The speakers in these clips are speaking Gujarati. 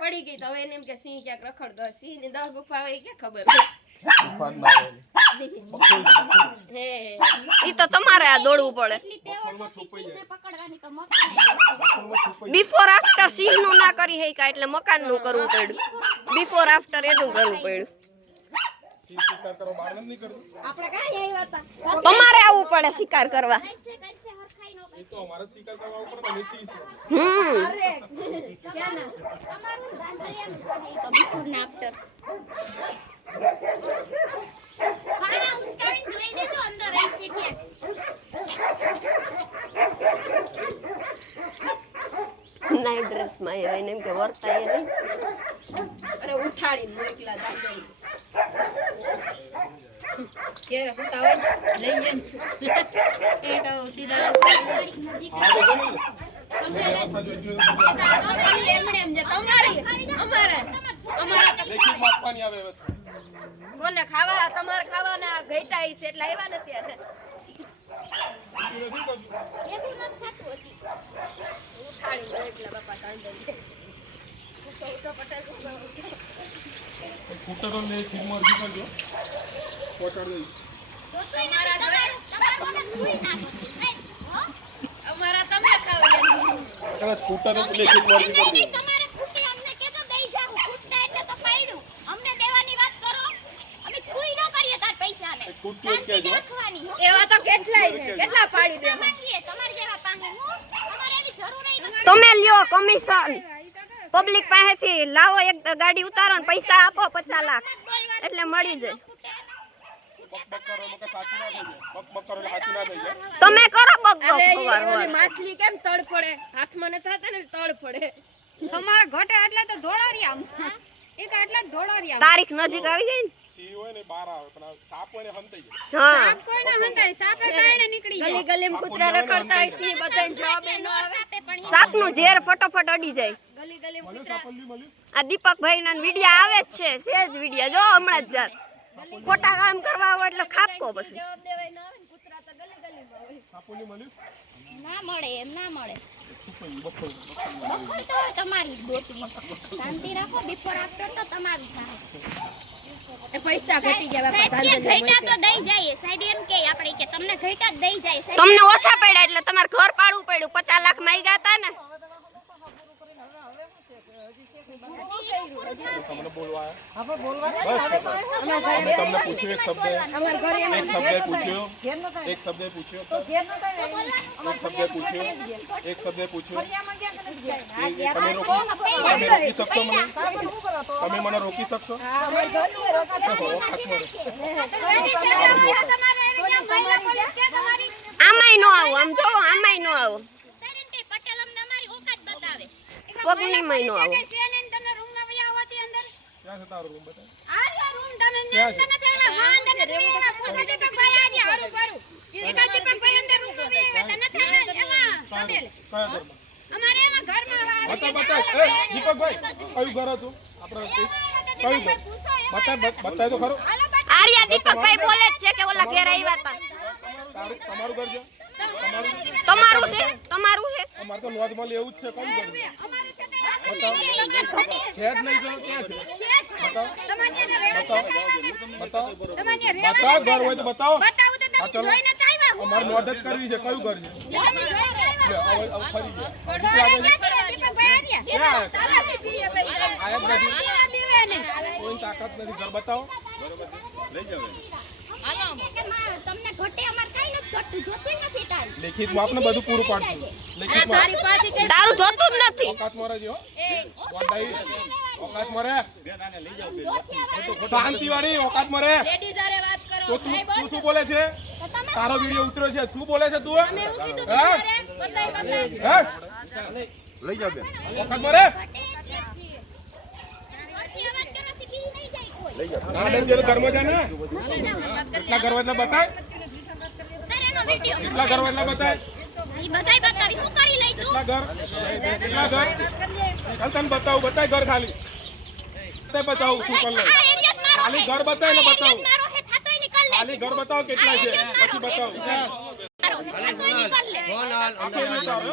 પડી ગઈ તો હવે એને એમ કે સિંહ ક્યાંક રખડતો સિંહ ની 10 ગુફા હોય ક્યાં ખબર ઈ તો તમારે આ દોડવું પડે બિફોર આફ્ટર સિંહ નું ના કરી હે કા એટલે મકાન નું કરવું પડ્યું બિફોર આફ્ટર એનું કરવું પડ્યું તમારે આવવું પડે શિકાર કરવા तो हमारा शिकार करवा ऊपर तो ऐसे ही अरे क्या ना તમારું ધ્યાન રાખવાનું તો બિફોર ને આફ્ટર ખાના ઉચકાવીને જોઈ દેજો અંદર રહી છે ક્યાં નાઈટ ડ્રેસ માં એને એમ કે વર્તાય નહીં અરે ઉઠાડીને મોકલા દાદરી કેરે કુતા હોય લઈ એ તો સીધા નજીક કોને ખાવા તમારે ખાવાના ઘેટાઈ છે એટલે આવ્યા નથી આજે એવું નથી થતું હતી ઉઠાડી એકલા બાપા કાંડે તો પટેલ સ્કૂટર ને ફિલ્મર દીકરજો પહોંચાડ દઈ તમારા તમારું સુઈ નાખો અમારા તમે ખાવ કદાચ સ્કૂટર ને ફિલ્મર દીકરજો તમારે ખૂટી અમને કેતો દઈ જાવ ખૂટતા એટલે તો પાડ્યું અમને દેવાની વાત કરો અમે સુઈ ન કરીએ તાર પૈસા ને ખૂટી કે જો એવા તો કેટલાય છે કેટલા પાડી દે માંગીએ તમારે જેવા પાંગે તમારે એની જરૂર નહીં તમે લ્યો કમિશન પબ્લિક પાસેથી લાવો એક ગાડી ઉતારો ને પૈસા આપો 50 લાખ એટલે મળી જાય તમે કરો બગબગ ફવાર માછલી કેમ તડ પડે હાથમાં ન થાતા ને તડ પડે તમારા ઘટે એટલે તો ધોળારિયા એ તો એટલે જ ધોળારિયા તારીખ નજીક આવી ગઈ ને સી હોય ને બહાર આવે પણ સાપ હોય ને હંતાઈ જાય હા સાપ કોઈને હંતાય સાપે બાયણે નીકળી જાય ગલી ગલીમાં કૂતરા રખડતા હોય સી બધાને જવાબ ન આવે સાપનું ઝેર ફટાફટ અડી જાય ગલી ગલીમાં કૂતરા આ દીપકભાઈ ના વિડિયો આવે જ છે સેજ વિડિયો જો હમણાં જ જાત ખોટા કામ કરવા આવે એટલે ખાપકો પછી જવાબ દેવાય ના આવે ને કૂતરા તો ગલી ગલીમાં હોય સાપોલી મળ્યું ના મળે એમ ના મળે બખોલ તો તમારી દોતરી શાંતિ રાખો બિફોર આફ્ટર તો તમારું થાય એ પૈસા ઘટી ગયા બાપા ઘેટા તો દઈ જાય સાઈડ એમ કે આપણે કે તમને ઘેટા જ દઈ જાય તમને ઓછા પડ્યા એટલે તમારે ઘર પાડવું પડ્યું 50 લાખ માંગ્યા હતા ને તમને બોલવા આપણે બોલવા તમને પૂછ્યું એક શબ્દ પૂછ્યો એક શબ્દ પૂછ્યો તમે મને રોકી શકશો આમાંય નો આવો આમ જો આમાંય નો આવો પટેલ અમને અમારી ઓકાત બતાવે પગની માં નો આવો તમે રૂમમાં વયા આવતી અંદર ક્યાં છે તારો રૂમ બતા આ રૂમ તમે અંદર નથી એના વાંદ ને એના પૂછા દીપકભાઈ આજે હારું પારું એકા દીપકભાઈ અંદર રૂમમાં વયા હતા નથી એમાં પટેલ કયા ઘરમાં અમારે એમાં ઘરમાં બતા દીપકભાઈ કયું ઘર હતું આપણે કયું ઘર બતાય તો ખરો આર્યા દીપકભાઈ બોલે જ છે કે ઓલા ઘેર આવ્યા હતા તમારું ઘર છે તમારું છે અમાર તો લોજમાં લેવું જ છે કયું ઘર છે જ નહીં તો ક્યાં છે બતાવો ઘર હોય તો બતાવો અમારે લોજ જ કરવી છે કયું ઘર છે કોઈ તાકાત નથી. ઘર બતાવો. તમને ઘટે અમાર કઈ નથી ઘટતું જોતું નથી તાર લેખિતમાં આપને બધું પૂરું પાડશું. લેખિતમાં તારું જોતું જ નથી. ઓકાતમાં રહેજો. ઓકાતમાં રહે. શાંતિવાળી ઓકાતમાં રહે. તો તું શું બોલે છે? તારો વિડિયો ઉતર્યો છે. શું બોલે છે તું? હે? લઈ જાવ બેન. ઓકાતમાં રહે. ના ડર જે ઘરમાં જા ને. કેટલા ઘર એટલે બતાય. કેટલા ઘર એટલે બતાય. ઈ બધાય બતાવી હું કરી લઈ તું કેટલા ઘર? તને બતાવું. બતાય ઘર ખાલી. તે બતાવું શું કર લે. આ એરિયા મારો ખાલી ઘર બતાય ને બતાવું. મારો હે થાતોય નીકળ લે ખાલી ઘર બતાવો કેટલા છે પછી બતાવું. મારો હે થાતોય નીકળ લે આખો વિચારો.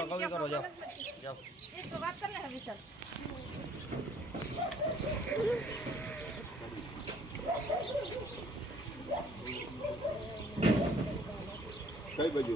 કઈ બાજુ?